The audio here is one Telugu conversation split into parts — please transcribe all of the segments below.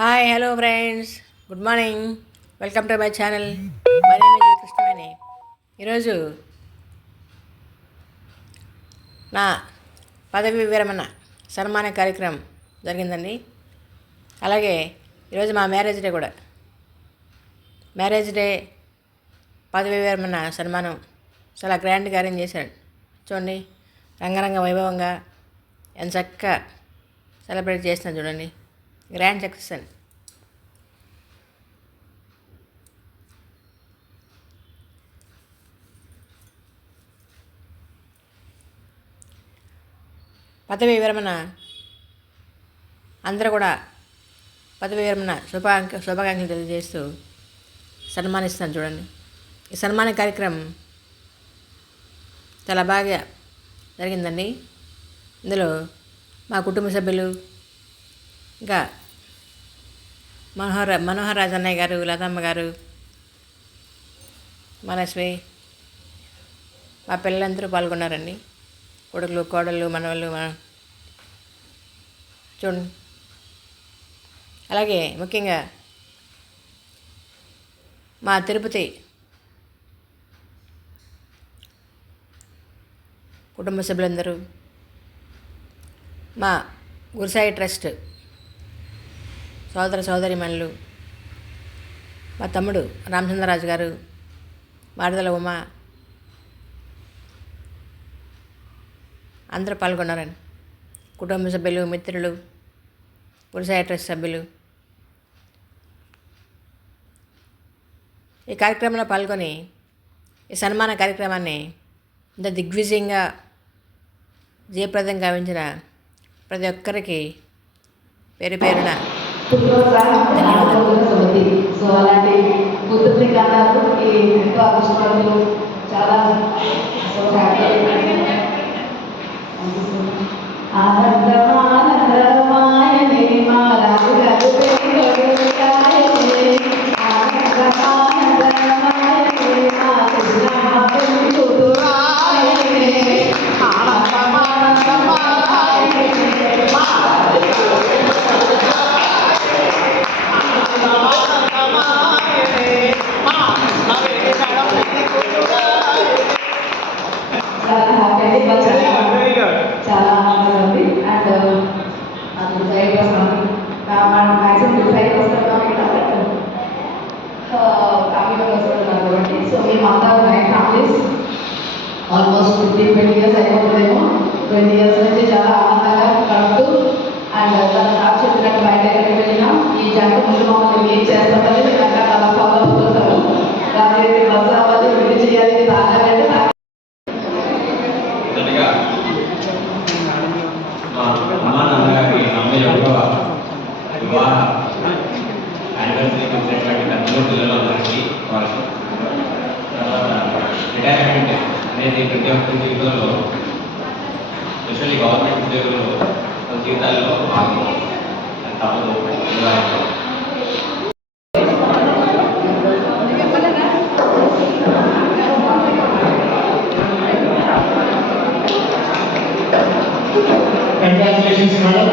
Hi hello friends, good morning. Welcome to my channel. My name is Krishnaveni. ఈరోజు నా పదవి విరమణ సన్మాన కార్యక్రమం జరిగిందండి. అలాగే ఈరోజు మా మ్యారేజ్ డే కూడా. మ్యారేజ్ డే పదవి విరమణ సన్మానం చాలా గ్రాండ్గా అరేంజ్ చేశాడు. చూడండి, రంగరంగ వైభవంగా ఎంత చక్కగా సెలబ్రేట్ చేస్తున్నాను. చూడండి, గ్రాండ్ సక్సెస్ అండి. పదవి విరమణ అందరూ కూడా పదవి విరమణ శుభాకాంక్షలు తెలియజేస్తూ సన్మానిస్తాను. చూడండి, ఈ సన్మాన కార్యక్రమం చాలా బాగా జరిగిందండి. ఇందులో మా కుటుంబ సభ్యులు, ఇంకా మనోహర్ రాజ్ అన్నయ్య గారు, లతమ్మ గారు, మనస్వి, మా పిల్లలందరూ పాల్గొన్నారండి. కొడుకులు, కోడళ్ళు, మనవాళ్ళు చూడండి. అలాగే ముఖ్యంగా మా తిరుపతి కుటుంబ సభ్యులందరూ, మా గురుసాయి ట్రస్ట్ సోదరిమణులు, మా తమ్ముడు రామచంద్రరాజు గారు, మాడదల ఉమ, అందరూ పాల్గొన్నారండి. కుటుంబ సభ్యులు, మిత్రులు, గురుసాయి ట్రస్ట్ సభ్యులు ఈ కార్యక్రమంలో పాల్గొని ఈ సన్మాన కార్యక్రమాన్ని ఇంత దిగ్విజయంగా జయప్రదం గావించిన ప్రతి ఒక్కరికి పేరు పేరున సో అలాంటి బుద్ధుని కథలు ఎంతో అదృష్టపరులు, చాలా సో హ్యాపీ. ఆనందమానందమాయనే మా రాజు గారు ఆనందమానందమాయనే మా కృష్ణమ్మ పెళ్ళికూతురాయనే ఆనందమానందమాయనే మా చాలా హ్యాపీ అండి. చాలా ఆనందంగా ఉంది. అండ్ నాకు సైడ్ వస్తాను మ్యాక్సిమం 5% ఫ్యామిలీ మెంబర్స్ ఉన్నారు కాబట్టి, సో మేమంతా నైన్ ఫ్యామిలీస్ ఆల్మోస్ట్ 15-20 years అయిపోతుందేమో. 20 years నుంచి చాలా ఆనందంగా గడుపుతూ అండ్ తన సార్ చెప్పినట్టు బయట ఎక్కడికి వెళ్ళినా ఈ జంట ముందు మమ్మల్ని ఏం చేస్తామని మేము అక్కడ అలా ఫాలో అవుతుంటాము. రాత్రి బస్సు అవ్వాలి, విడి చేయాలి, తాగాలంటే అమ్మా నాన్నగారి అమ్మ యొక్క వివాహ యానివర్సరీకి వచ్చినటువంటి పెద్దలు, పిల్లలందరికీ వారికి తర్వాత రిటైర్మెంట్ అనేది ప్రతి ఒక్కరి జీవితంలో, స్పెషల్లీ గవర్నమెంట్ ఉద్యోగులు జీవితాల్లో భాగం తప్పదు. Congratulations, madam.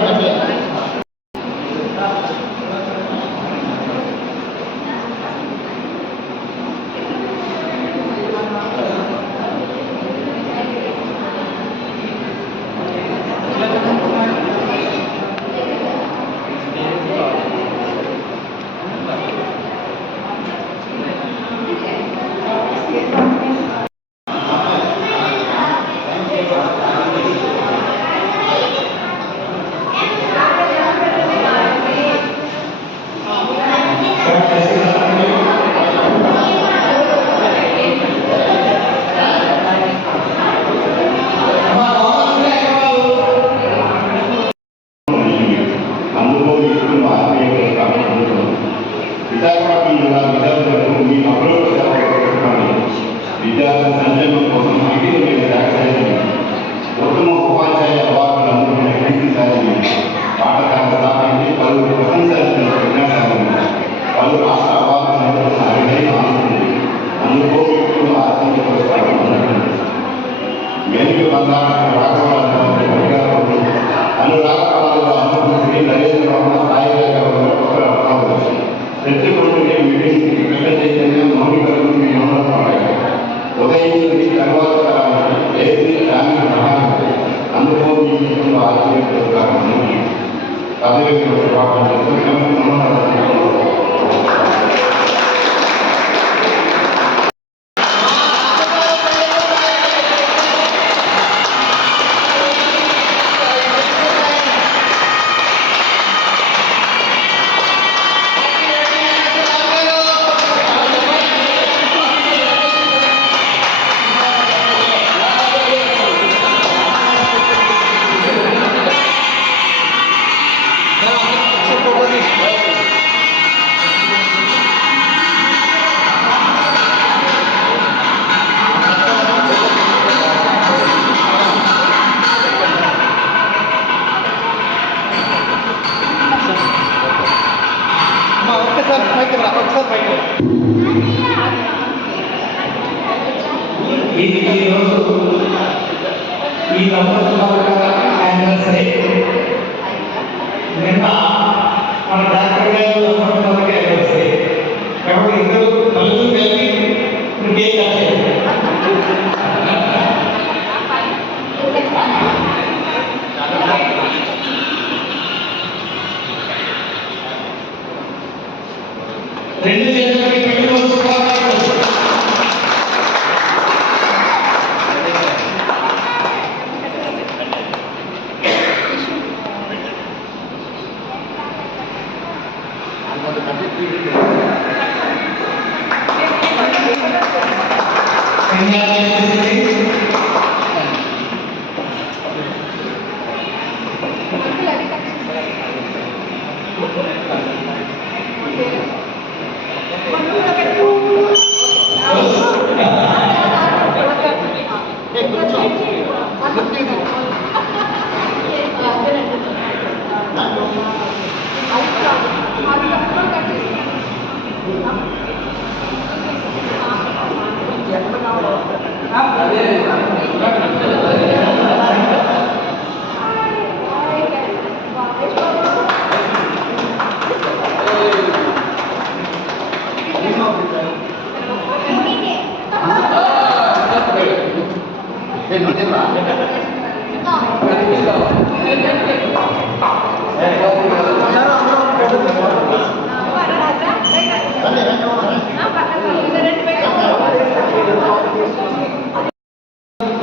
విద్యార్థుల సంక్షేమం కోసం ఉత్తమ ఉపాధ్యాయ అవార్డులను కీర్తించాలని పాఠశాల స్థాపించి పలువురు ప్రశంసలు విన్యాసాలను పలు రాష్ట్ర అవార్డులను ఆనందించింది. అందుకో వ్యక్తులు ఆర్థిక పురస్కారం అందుకుంది. వెనుక బంగారు రాఘవాలు అనురాగ నరేంద్ర బాబు సాయి పదవి శుభాకాంక్షలు. ఈ యానివర్సరీ నిన్న మన డాక్టర్ గారు యానివర్సరీ కాబట్టి ఇద్దరు నలుగురు కలిపి కేక్ కట్ చేయాలి. రెండు జనవరి పెట్టుకోవచ్చు.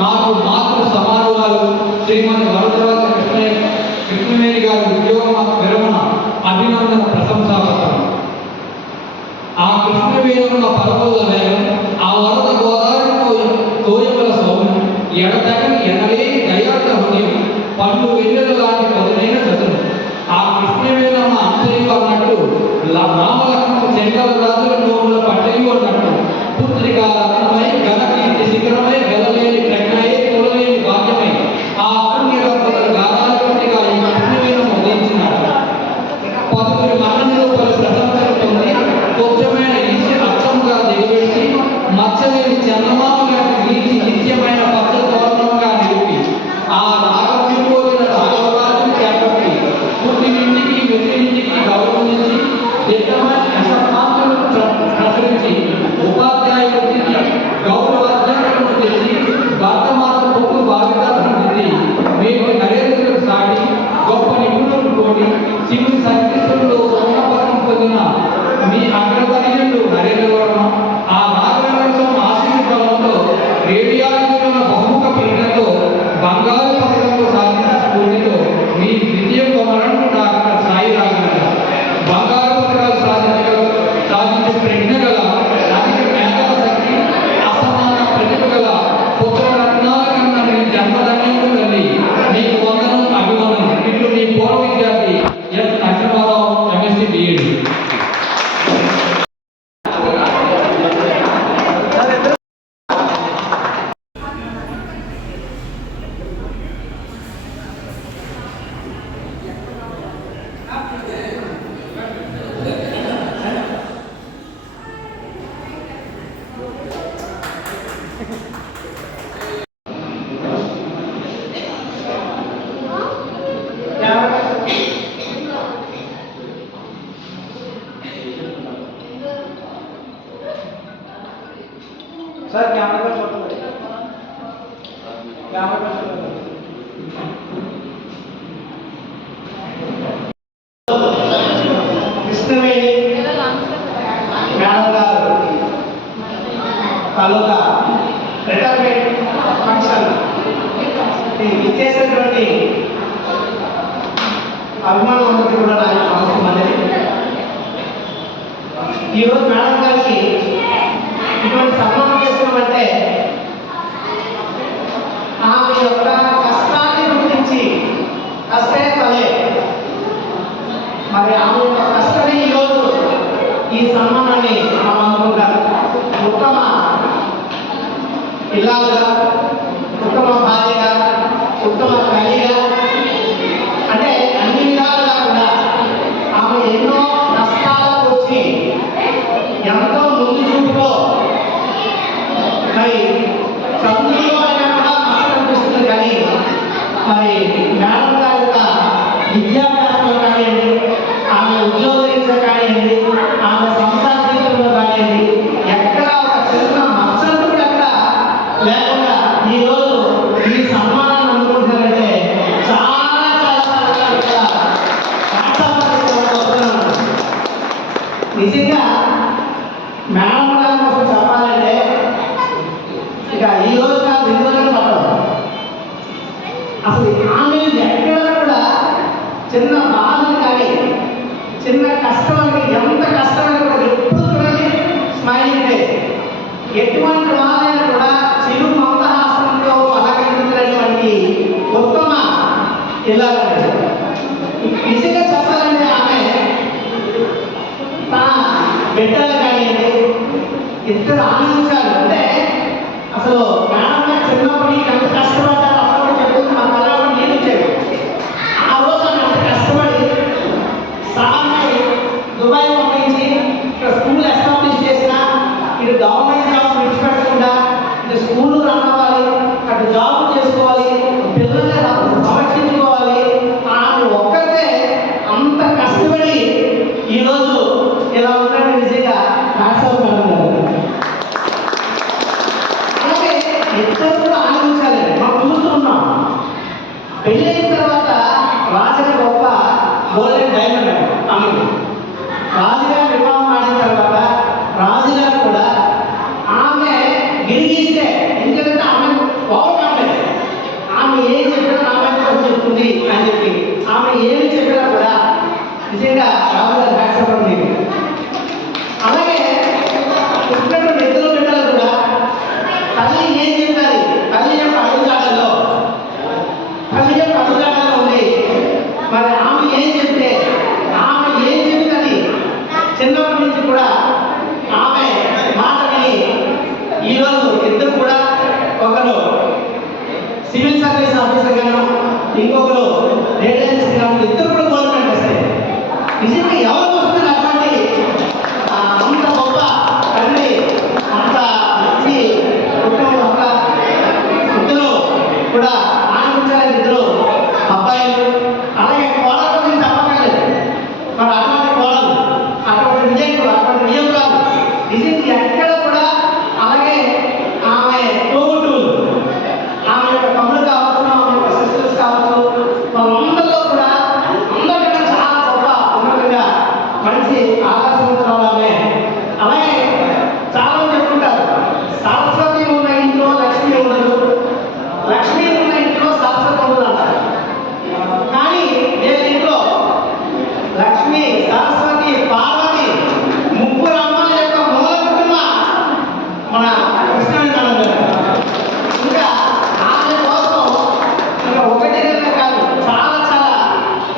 నాకు మాతృ సమానురాలు శ్రీమతి వరదరాజ కృష్ణవేణి గారి ఉద్యోగ విరమణ అభినందన ప్రశంసాపత్రం. ఆ కృష్ణవేణుల పరవల వేగం, ఆ వరద గోదావరి తోయముల సౌమ్యం, ఎడతగని ఎనలేని దయార్థ హృదయం, పండు వెన్నెల లాంటి పదునైన చతురు. ఆ కృష్ణవేణమ్మ అంతరిగా అన్నట్టు రామలక్ష్మణ చెంగల రాజుల నోముల పట్టయి అన్నట్టు పుత్రికా రత్నమై ఘనకీర్తి శిఖరమై గెలలేని ప్రజ్ఞయే కులలేని భాగ్యమై ఆ పుణ్యరంపద గానాధిపతిగా ఈ కృష్ణవేణమ్మ ఉదయించినాడు. పదుగురి మన్ననలు పలు ప్రశంసలు పొంది స్వచ్ఛమైన ఈశ్వ అచ్చంగా దిగబెట్టి మచ్చలేని చందమామ గారి నీతి నిత్యమైన పచ్చ తోరణంగా నిలిపి ఆ రాగవిపోలిన రాఘవరాజుని చేపట్టి పుట్టినింటికి వెన్నింటికి గౌరవించి దిట్టమైన అసమాంతులను ప్రసరించి ఉపాధ్యాయ వృత్తికి గౌరవాధ్యాయులను తెచ్చి భారతమాత పొట్టు భావితాలను దిద్ది మేటి నరేంద్రులకు సాటి గొప్ప నిపుణులు కోడి శివుని సత్యశులు స్వర్ణపథం పొందిన మీ అగ్రతనయుడు నరేంద్ర వర్మ ఆ నాగరంగం ఆశీర్వాదంతో రేడియాలజీలో బహుముఖ పీఠంతో బంగారు పథకంలో సాధించిన స్ఫూర్తితో మీ ద్వితీయ కుమారుడు డాక్టర్ సాయి రాఘవేంద్ర బంగారు పథకాలు సాధించే ప్రజ్ఞ గల అధిక మేధా శక్తి అసమాన ప్రతిభ గల పుత్ర రత్నాల కన్నా మీ జన్మధన్యుడు తల్లి మీకు వందనం అభిమానం. ఇట్లు మీ పూర్వ విద్యార్థి S Narasimharao MSc BEd. Sir camera पर फोटो कैमरा पर అభిమానం అందరికీ కూడా నా యొక్క అవసరం అనేది. ఈరోజు మేడం గారికి ఇటువంటి సన్మానం చేస్తున్నామంటే ఆమె యొక్క కష్టాన్ని గుర్తించి కష్టే తలే మరి ఆమె యొక్క కష్టమే ఈరోజు ఈ సన్మానాన్ని మనం అందుకుంటారు. ఉత్తమ పిల్లలుగా, ఉత్తమ భార్యగా, ఉత్తమ తల్లిగా, అంటే అన్ని విధాలుగా కూడా ఆమె ఎన్నో కష్టాలకు వచ్చి ఎంతో ముందు చూపుతో మరి చదువులో అయినా కూడా కష్టం అనిపిస్తుంది. కానీ మరి మేడం గారి యొక్క విద్యాభ్యాసంలో కానివ్వండి, ఆమె ఉద్యోగరీత్యా కానివ్వండి, ఆమె సంసార జీవితంలో కానివ్వండి, ఎక్కడ ఒక చిన్న మచ్చలు కూడా ఎక్కడ లేకుండా ఈరోజు ఈ సన్మానాన్ని అందుకుంటున్నారంటే చాలా చాలా నిజంగా మేడం గారి కోసం చెప్పాలంటే ఇక ఈ రోజు కాదు 2 రోజులు పట్టదు. అసలు ఆమె ఎక్కడ కూడా చిన్న బాధలు కానీ చిన్న కష్టాలకి ఎంత కష్టమైనా కూడా ఎప్పుడు చూడండి స్మైలింగ్ ఫేస్. ఎటువంటి వాళ్ళైనా కూడా చిరు మందహాసంతో అలకరించినటువంటి ఉత్తమ ఇలాగండి. నిజంగా చెప్పాలంటే ఆమె తన బిడ్డలు కానివ్వండి ఇద్దరు ఆనందించారు. అంటే అసలు మేడం గారు చిన్నప్పటి ఎంత కష్టపడ్డారు అప్పుడు చెప్తుంది. మా కళ్ళలో నీళ్ళు వచ్చేది. ఆ రోజు ఆమె అంత కష్టపడి సార్ని దుబాయ్ పంపించి ఇక్కడ స్కూల్ ఎస్టాబ్లిష్ చేసిన, ఇటు గవర్నమెంట్ జాబ్ విడిచిపెట్టకుండా ఇటు స్కూల్ రన్ అవ్వాలి, అటు జాబ్ చేసుకోవాలి, పిల్లల్ని సంరక్షించుకోవాలి. ఆమె ఒక్కరితే అంత కష్టపడి ఈరోజు ఇలా ఉందంటే నిజంగా ఆశ్చర్యపడుతున్నారు. అలాగే ఇద్దరు కూడా ఆలోచించాలి. మనం చూస్తూ ఉన్నాం పెళ్ళైన తర్వాత రాజుగారి గొప్ప గోల్డెన్ డైమండ్ ఆమె. రాజుగారి వివాహం ఆడిన తర్వాత రాజుగారు కూడా ఆమె గిరిగిస్తే, ఎందుకంటే ఆమె పోవట్లేదు, ఆమె ఏం చెప్పినా నా మీద చెప్తుంది అని చెప్పి ఆమె ఏమి చెప్పినా కూడా నిజంగా రాజుగారు హ్యాట్సప్. అలాగే పుట్టినటువంటి ఇద్దరు బిడ్డలు కూడా తల్లి ఏం చెప్పాలి, తల్లి యొక్క అడుగుజాడల్లో ఉంది. మరి ఆమె ఏం చెప్తే ఆమె ఏం చెప్తుంది చిన్నప్పటి నుంచి కూడా ఆమె మాట విని ఈరోజు ఇద్దరు కూడా ఒకరు సివిల్ సర్వీస్ ఆఫీసర్ గాను, ఇంకొకరు రేడియన్స్ గాను, ఇద్దరు కూడా గవర్నమెంట్ వస్తాయి. నిజంగా ఎవరికి వస్తుంది అటువంటి అంత గొప్ప తండ్రి, అంత మంచి కుటుంబం, అంత ఇద్దరు కూడా ఆనందించాలి. ఇద్దరు అబ్బాయిలు. అలాగే కోడల గురించి చెప్పక్కర్లేదు. మరి అటువంటి కోడలు, అటువంటి విజయకుడు, అటువంటి నియమకాలు నిజంగా ఎక్కడ కూడా. అలాగే ఆమె తోబుట్టువులు, ఆమె యొక్క తమ్ముడు కావచ్చు, ఆమె యొక్క సిస్టర్స్ కావచ్చు, వాళ్ళందరిలో కూడా అందరికన్నా చాలా గొప్ప ఉన్నతంగా మంచి ఆదర్శవంతురాలు ఆమె. అలాగే చాలా మంది చెప్పుకుంటారు సరస్వతి ఉన్న ఇంట్లో లక్ష్మి ఉండదు, లక్ష్మి ఉన్న ఇంట్లో సరస్వతి ఉండదు అంటారు. కానీ నేను ఇంట్లో లక్ష్మి, సరస్వతి, పార్వతి ముగ్గురు అమ్మల యొక్క మూల కుటుంబం మన కృష్ణానందం గారు. ఇంకా ఆమె కోసం ఇంకా ఒకటి కాదు, చాలా చాలా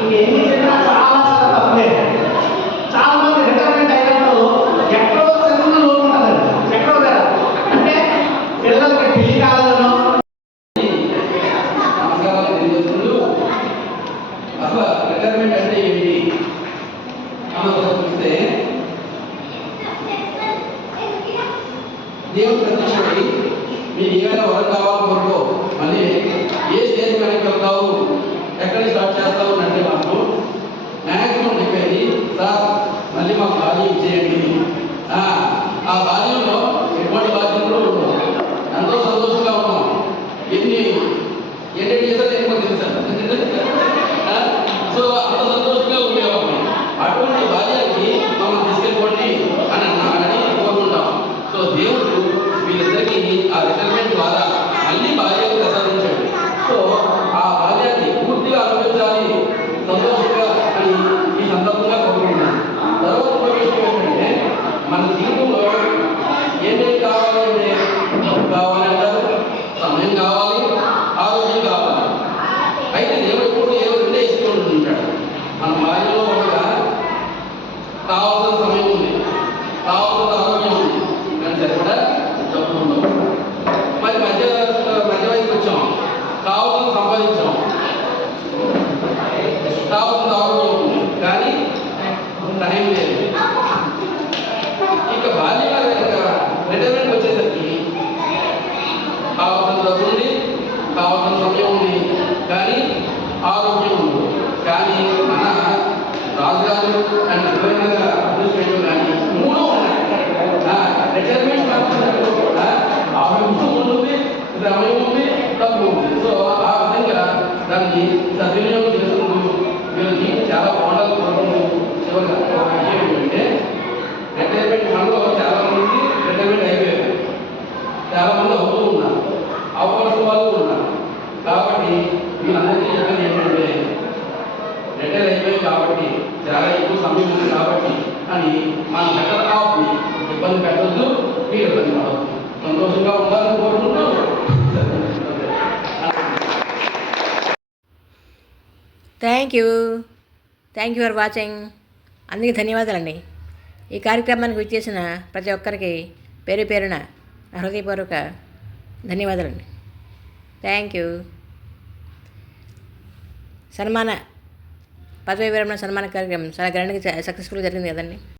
ఇంకెన్ని చెప్పినా చాలా చాలా తప్పలే. చాలా మంది రిటైర్మెంట్ అయినప్పుడు ఎక్కడో చదువులు లోపుంటుందండి, ఎక్కడో కదా. అంటే పిల్లలకి పెళ్లి కాలంలో నమస్కారాలు తెలియజేస్తూ అసలు రిటైర్మెంట్ అంటే ఏమిటి అన్నది చూస్తే, దేవుడు ప్రత్యక్షమై మీకు ఏమైనా వర్క్ కావాలని కోరుకో, మళ్ళీ ఏ స్టేజ్ కనెక్ట్ అవుతావు, ఎక్కడి స్టార్ట్ చేస్తావు అంటే మాకు మ్యాక్సిమం చెప్పేది, సార్ మళ్ళీ మాకు బాల్యం ఇచ్చేయండి. ఆ బాల్యంలో ఎటువంటి బాధ్యతలు కూడా ఉండవు, ఎంతో సంతోషంగా ఉన్నాం. ఎన్ని చేశారు ఎక్కువ తెలుసారు. సో అంత సంతోషంగా ఉండేవాళ్ళం. అటువంటి బాల్యానికి మనం తీసుకెళ్ళిపోండి అని కోరుకుంటాం. సో దేవుడు వీళ్ళిద్దరికీ ఆ రిటైర్మెంట్ ద్వారా మళ్ళీ బాల్యాన్ని ప్రసాదించాడు. సో ఆ బాల్యాన్ని పూర్తిగా అనుభవించాలి, సంతోషంగా టైం లేదు. ఇక బాల్యంగా రిటైర్మెంట్ వచ్చేసరికి కావాల్సిన డబ్బు ఉంది, కావాల్సిన సమయం ఉంది, కానీ ఆరోగ్యం ఉంది. కానీ మన రాజుగారు అండ్ సుబ్రహ్మణ్య అడ్మినిస్ట్రేటివ్ కానీ మూడు ఉన్నాయి. రిటైర్మెంట్ కావాల్సినప్పుడు కూడా ఆరోగ్యం ఉంటుంది, సమయం ఉంది, డబ్బు ఉంది. సో ఆ విధంగా దాన్ని సద్వినియోగం చేసుకుంటూ మీరు జీవితం చాలా బాగుండాలని కోరుకుంటూ చివరిగా ఒక విషయం ఏంటంటే రిటైర్మెంట్ మనలో చాలా మంది రిటైర్మెంట్ అయిపోయారు, చాలా మంది అవుతూ ఉన్నారు, అవకాశం వాళ్ళు ఉన్నారు. కాబట్టి వీళ్ళందరికీ చెప్పేది ఏంటంటే రిటైర్ అయిపోయాయి కాబట్టి చాలా ఎక్కువ సమయం ఉంది కాబట్టి అని మన బెటర్ ఆఫ్ని ఇబ్బంది పెట్టద్దు, మీరు ఇబ్బంది పడవద్దు, సంతోషంగా ఉండాలని కోరుకుంటూ థ్యాంక్ యూ ఫర్ వాచింగ్. అందుకే ధన్యవాదాలండి. ఈ కార్యక్రమానికి విచ్చేసిన ప్రతి ఒక్కరికి పేరు పేరున హృదయపూర్వక ధన్యవాదాలండి. Thank you. పదవీ విరమణ సన్మాన కార్యక్రమం చాలా గ్రాండ్గా సక్సెస్ఫుల్గా జరిగింది కదండి.